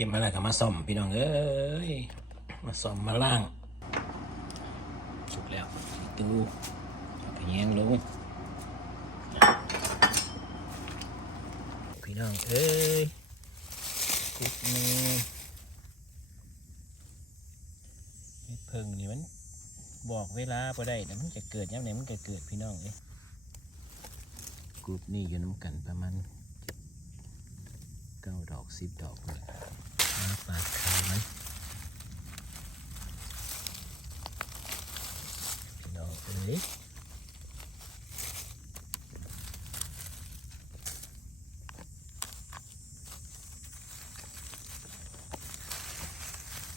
เก็บมาแล้วก็มาซ่อมพี่น้องเอ้ยมาซ่อมมาล่างสุกแล้วตู้เอาไปแยงลงพี่น้องเอ้ยกุ๊กนี่เฮ็ดเพิ่งนี่มันบอกเวลาพอได้แต่มันจะเกิดยังไงมันก็เกิดพี่น้องเอ้ยกรุ๊ปนี่อยู่น้ำกันประมาณเก้าดอกสิบดอกเลยาปาดขาไว้พี่น้องเอ้ย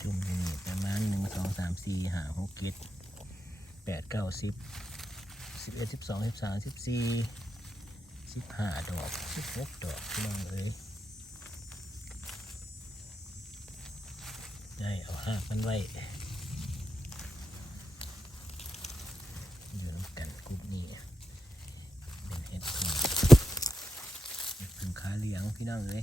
จุ่มนี่ประมาณหนึ่งสองสามสี่ห้าหกเจ็ดแปดเก้าสิบสิบเอ็ดสิบสองสิบสามสิบสี่สิบห้าดอกสิบหกดอกพี่น้องเอ้ย ได้เอาหากมันไว้อยู่ร่วมกันกลุ่มนี้เป็นเห็ดพึ่งเห็ดพึ่งขาเหลียงพี่น้องเลย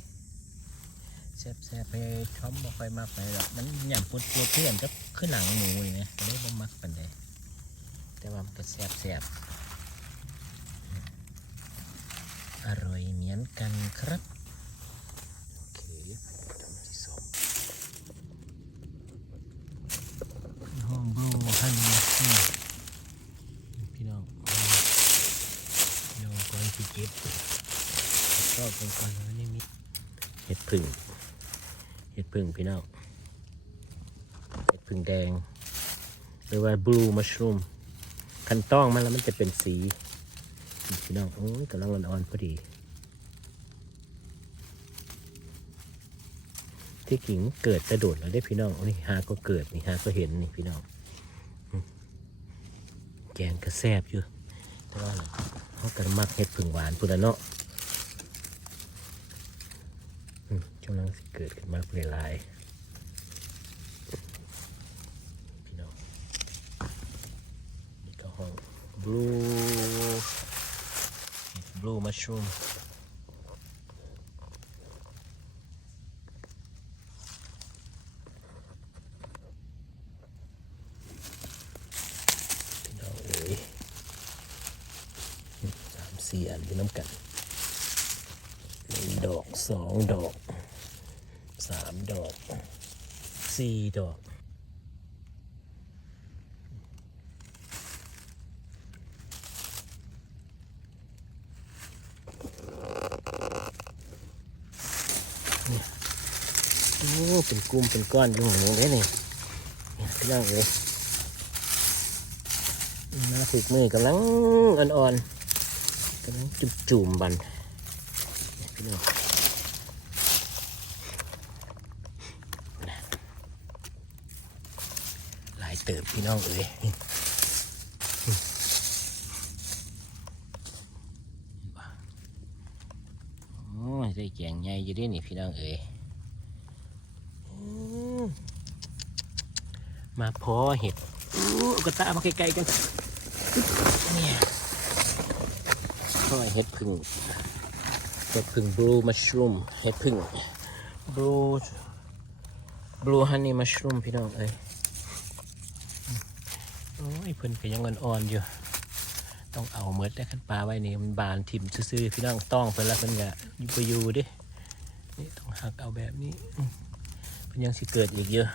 แซ่บแซ่บไปช้อมบอกไปมากไปหรอกมันอย่างปวดปวดเพื่อนก็ขึ้นหลังหมูเลยนะก็ได้บ่มักปันเลยแต่ว่ามันก็แซ่บแซ่บอร่อยเหมือนกันครับโอเคทำที่สอง ห้องโบฮันนี่พี่น้องเดี๋ยวก่อนที่เก็บก็เป็นก่อนแล้วนี่มี เห็ดผึ่งเห็ดผึ่งพี่น้องเห็ดผึ่งแดงหรือว่าบลูมัชรูมคันต้องมันแล้วมันจะเป็นสีพี่น้องโอ้ยกำลังอ่อนๆพอดี ที่กิ่งเกิดจะโดดแล้วได้พี่น้องโอ้นี่หาก็เกิดนี่หาก็เห็นนี่พี่น้องแกงกระแซบอยู่แต่ว่าเขากระมักเห็ดผึ่งหวานพุ่นละเนาะ อืมช่วงสิเกิดขึ้นมาเปลี่ยนลายพี่น้องนี่ก็ห้อง blue blue mushroom พี่น้องเอ๋ยสามสี่อันเป็นน้ำกันหนึ่งดอกสองดอกสามดอก สี่ดอกโอ้เป็นกลุ่มเป็นก้อนอยู่หนูเลยนี่เนี่ยพี่น้องเอ๋ยมาฝึกมือกำลังอ่อนๆกำลังจุ่มๆบันพี่น้องหลายเติบพี่ น้องเอ้ยโอ้ยได้แกงใหญ่อยู่ด้วยนี่พี่น้องเอ้ยมาพอเห็ดอู้กระตามาใกลๆกันเนี่ยข้อยเห็ดพึ่งเห็ดพึ่งบลูมัชรูมเห็ดพึ่งบลูบลูฮันนี่มัชรูมพี่น้องเอ้ย พิ่นก็ยังอ่อนๆอยู่ ต้องเอาเมดได้ขันปลาไว้นี่มันบานทิ่มซื่อๆพี่น้องต้องเพิ่นละเพิ่นก็อยู่ไปอยู่ดินี่ต้องหักเอาแบบนี้เพิ่นยังสิเกิดอีกเยอะ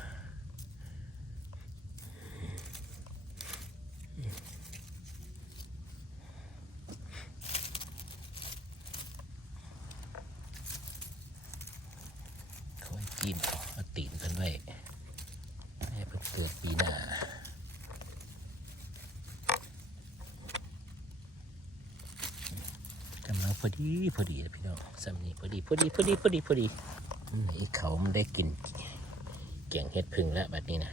คอยกินเอาเอาตีนกันไว้ให้เพิ่งเกิดปีหน้ากำลัง พอดีพอดีเลยพี่น้องสำนีพอดีพอดีพอดีพอดีพอดีนี่เขามันได้กินเกียงเห็ดพึ่งแล้วแบบนี้นะ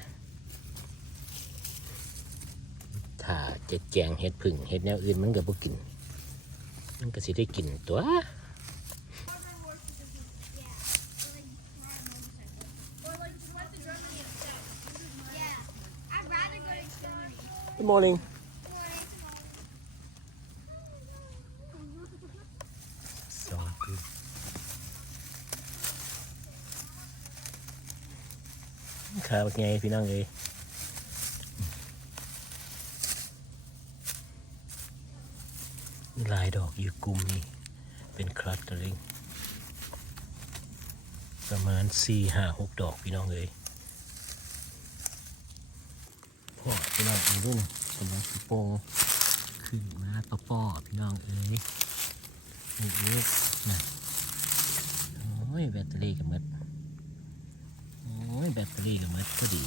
ถ้าจะแจงเห็ดพึ่งเห็ดแนวอื่นมันก็บ่กิน มันก็สิได้กินตัว Good morning สองคือ ขาบักไงพี่น้องเลยลายดอกอยู่กลุ่มนี่เป็นคลัสเตอริงประมาณสี่ห้าหกดอกพี่น้องเลยพ่อพี่น้องอีรุ่นกำลังสโปงขึ้นมาต่อป้อพี่น้องเอ้ยนี่เอ้ยนะโอ้ยแบตเตอรี่กับหมด แบตเตอรี่กับมัดก็ดี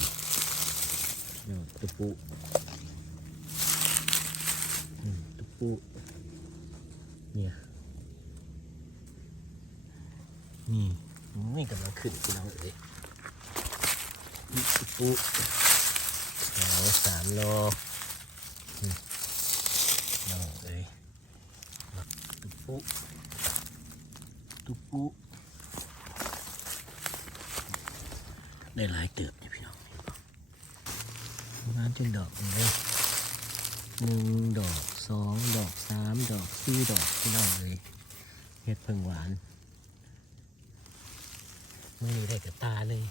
เดี๋ยวตะปูอืมตะปูเนี่ยนี่โอ้ยกำลังขึ้นพี่น้องเอ้ยนี่ตะปูเอาสามโลน้องเอ้ยตะปูตะปู ได้หลายเติบเนี่ยพี่น้องงานจนดอกเลยหนึ่งดอกสองดอกสามดอกสี่ดอกพี่น้องเลยเห็ดเพิ่งหวานไม่มีได้กับตาเลย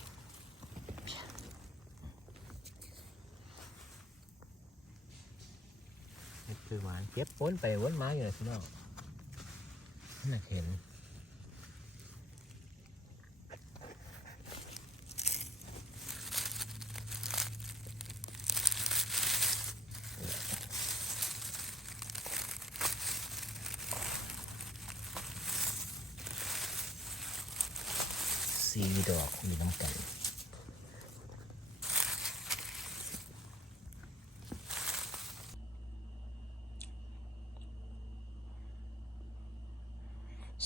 เห็ดเพิ่งหวานเก็บป้นไปวนมาอยู่เลยพี่น้องน่าเห็น สีดอกมีน้ำกัน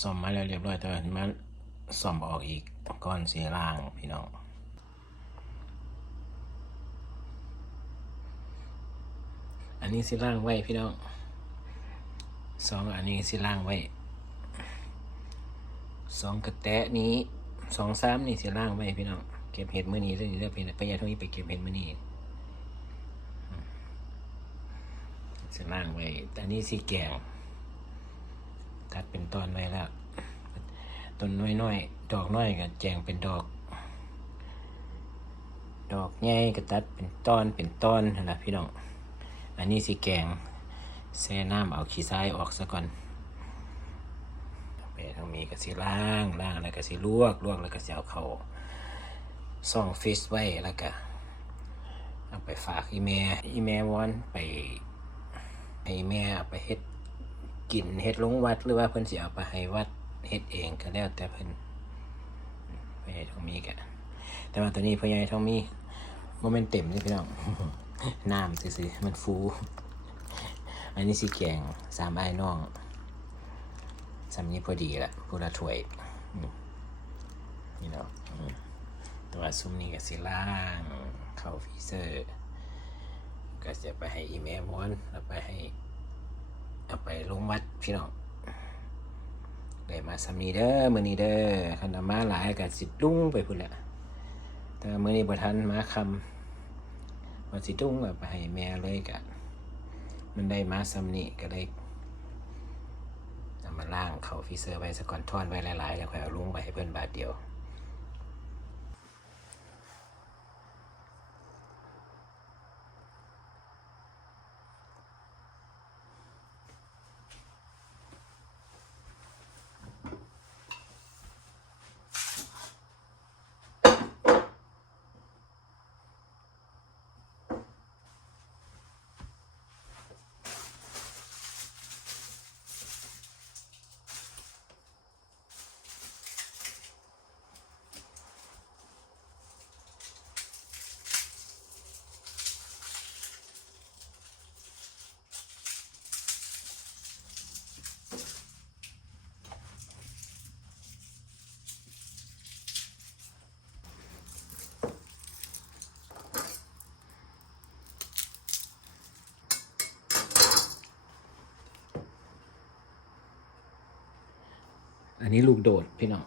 ซ่อมมาแล้วเรียบร้อยแต่ว่ามาซ่อมออกอีกก้อนสีล่างพี่น้องอันนี้สิล่างไว้พี่น้องสองอันนี้สิล่างไว้สองกระแตะนี้สองสามนี่สีล่างไว้พี่น้องเก็บเห็ดมื้อนี้ได้ได้พี่น้องไปยายทงนี้ไปเก็บเห็ดมื้อนี้สีล่างไว้แต่นนี้สีแกง ตัดเป็นตอนไว้แล้วต้นน้อยๆดอกน้อยก็แจงเป็นดอก ดอกใหญ่ก็ตัดเป็นตอนเป็นตอนนั่นล่ะพี่น้องอันนี้สีแกงแช่น้ำเอาขี้ทรายออกซะก่อนไปทางมีก็สิล้างล้างแล้วก็สิลวกลวกแล้วก็สิเอาเขาซ่องฟิชไว้แล้วก็เอาไปฝากอีแม่อีแม่วอนไปให้แม่ไปเฮ็ด กินเฮ็ดลงวัดหรือว่าเพิ่นสิเอาไปให้วัดเฮ็ดเองก็แล้วแต่เพิ่นพ่อใหญ่ทองมีก็แต่ว่าตอนนี้พ่อใหญ่ทองมีบ่แม่นเต็มนี่พี่น้องน้ำซื่อๆมันฟู อันนี้สิแกงสามไอ้น้องสำนี้พอดีละพูละถ้วยอืมนี่เนาะตัวซุ้มนี้ก็สิล่าง เข้าฟีเซอร์ ก็จะไปให้อีเมลม้วนแล้วไปให้ เอาไปลงวัดพี่น้องได้มาสำนีเด้อมือนี้เด้อคันามาหลายก็สิดุ้งไปพุ่นแหละแต่มือนี้บ่ทันมาคำว่าสิดุ้งไปให้แม่เลยกะมันได้มาสำนีก็เลยเอามาล่างเขาฟีเซอร์ไว้สก่อนทอนไว้หลายๆ แล้วค่อยเอาลงไปให้เพื่อนบาทเดียว อันนี้ลูกโดดพี่น้อง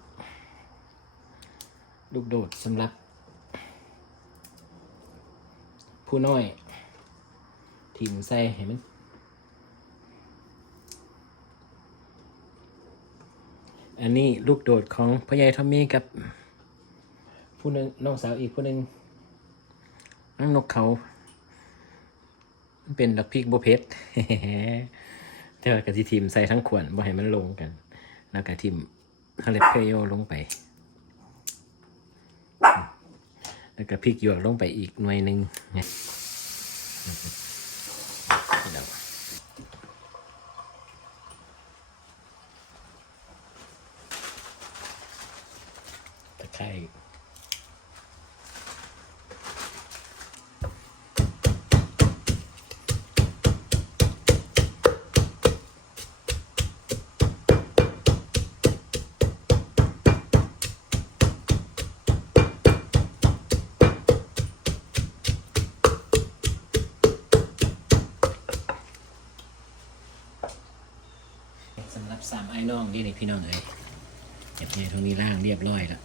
ลูกโดดสำหรับ ผู้น้อยถิ่มใส่เห็นมันอันนี้ลูกโดดของพ่อใหญ่ทอมมี่กับ ผู้หนึงน้องสาวอีกผู้หนึ่งน้ำนกเขา เป็นดอกพริกโบเพชรแต่ว่ากะทิทิมใส่ทั้งขวดบ่ให้มันลงกัน แล้วกะทิมฮาเลปเพโยลงไป แล้วก็พริกหยวกลงไปอีกหน่วยหนึ่งเนี่ยเดี๋ยวตะไคร้ี้นี่พี่น้องเอ้ยเก็บเนี่ยตรงนี้ล่างเรียบร้อยแล้ว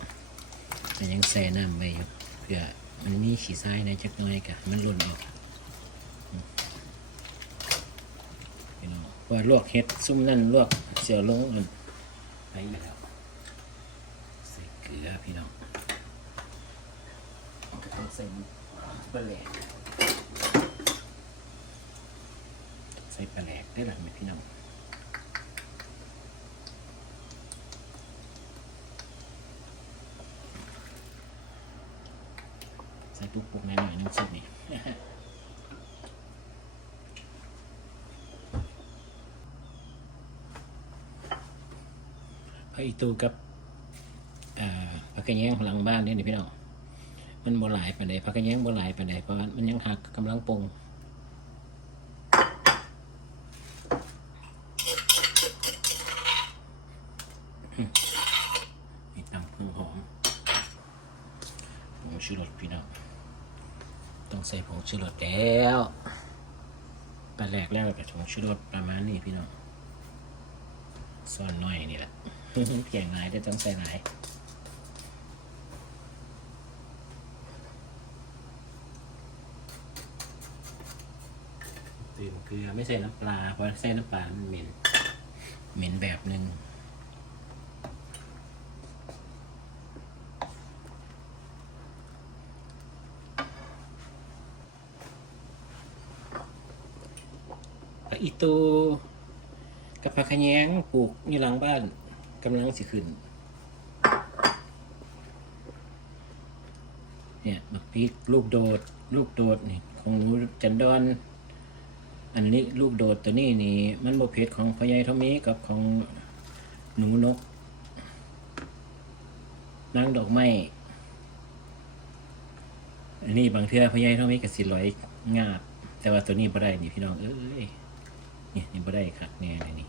แต่ยังแซ่น้ำไว้อยู่เพื่อมันมีขี้ทรายในจักน้อยกะมันหล่นออกพี่น้องพราะว่าลวกเห็ดซุ่มนั่นลวกเสียวลงมันไปแล้วใส่เกลือพี่น้องก็ต้องใส่ปลาแหลกใส่ปลาแหลกได้หรือไม่พี่น้อง ส่ปุ๊กปุ๊กหน่อยๆนึงสุดนี่พระอีตูกับพักกระแยงหลังบ้านนี่นี่พี่น้องมันบ่หลายปานใดพักกระแยงบ่หลายปานใดเพราะมันยังหักกำลังปรุงมีตำพึ่งหอม ผงชูรสพี่น้อง ต้องใส่ผงชูรส แล้วปลาแรกแล้วกับผงชูรสประมาณนี้พี่น้องซ่อนน้อยนี่แหละเพียงหลายได้ต้องใส่หลายตื่นเกลือไม่ใส่น้ำปลาเพราะใส่น้ำปลามันเหม็น เหม็นแบบหนึ่ง ผักอีตูกับผักขะแยงปลูกอยู่หลังบ้านกำลังสิขึ้น เนี่ยบักพริกลูกโดด ลูกโดดนี่ของหนูจันดอน อันนี้ลูกโดดตัวนี้นี่ มันบ่เผ็ดของพ่อใหญ่เท่ามีกับของหนูนกนางดอกไม้อันนี้บางเทื่อพ่อใหญ่เท่ามีกับสิร้อยงาบแต่ว่าตัวนี้บ่ได้นี่พี่น้องเอ้ย นี่นี่บ่ได้ครับแน่เลยนี่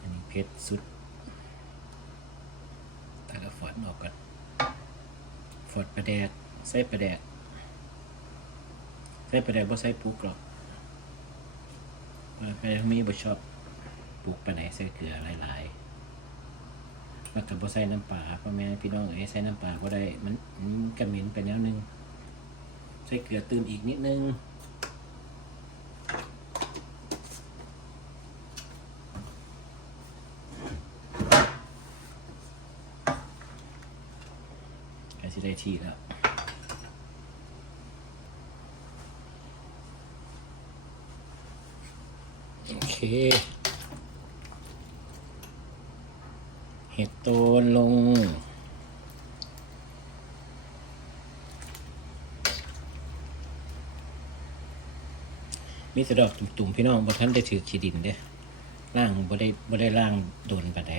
อันนี้เพชรสุดตาละฟอดออกก่อนฟอดประแดกใส่ประแดกใส่ประแดกบ่ใส่ปลูกหรอกว่าไปมีบ่ชอบปลูกปานไหนใส่เกลือหลายๆแล้วก็บ่ใส่น้ำปลาพ่อแม่พี่น้องเอ้ใส่น้ำปลาบ่ได้มันมันกระเหม็นไปแล้วนึงใส่เกลือตื่นอีกนิดนึง ใกล้สิ ได้ที่แล้วโอเค เห็ดโตลง มีแตดอกตุ่มๆพี่น้องบ่ท่านได้ถือขีดินเด้ล่างบ่ได้บ่ได้ล่างโดนปานใด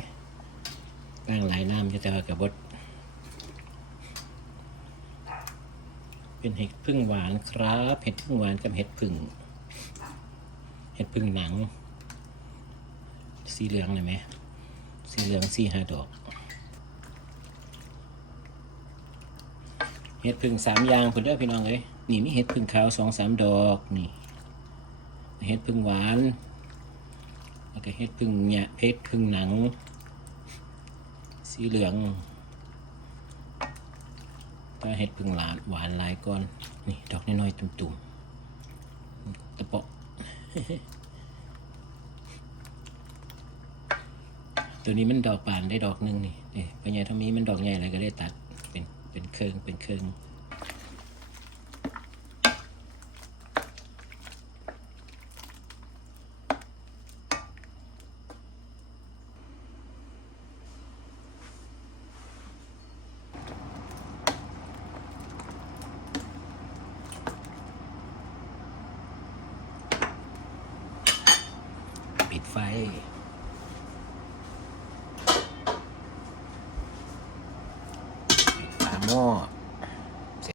ล่างหลายน้ำจะแต่ว่ากับบด เป็นเห็ดพึ่งหวานครับ เห็ดพึ่งหวานกับเห็ดพึ่ง เห็ดพึ่งหนัง สีเหลืองเลยไหม สีเหลืองสีห้าดอก เห็ดพึ่งสามอย่างคุณเด้อพี่น้องเอ้ยนี่มีเห็ดพึ่งขาวสองสามดอกนี่ เห็ดพึ่งหวานแล้วก็เห็ดพึ่งเนี่ยเพชรพึ่งหนัง สีเหลือง ถ้าเห็ดพึ่งหลานหวานหลายก้อน นี่ดอกน้อยๆตุ่มๆตะเปาะตัวนี้มันดอกป่านได้ดอกหนึ่งนี่นี่ปัญญาทามีมันดอกใหญ่อะไรก็ได้ตัดเป็นเป็นเครื่องเป็นเครื่อง ไฟปิดฝาหม้อ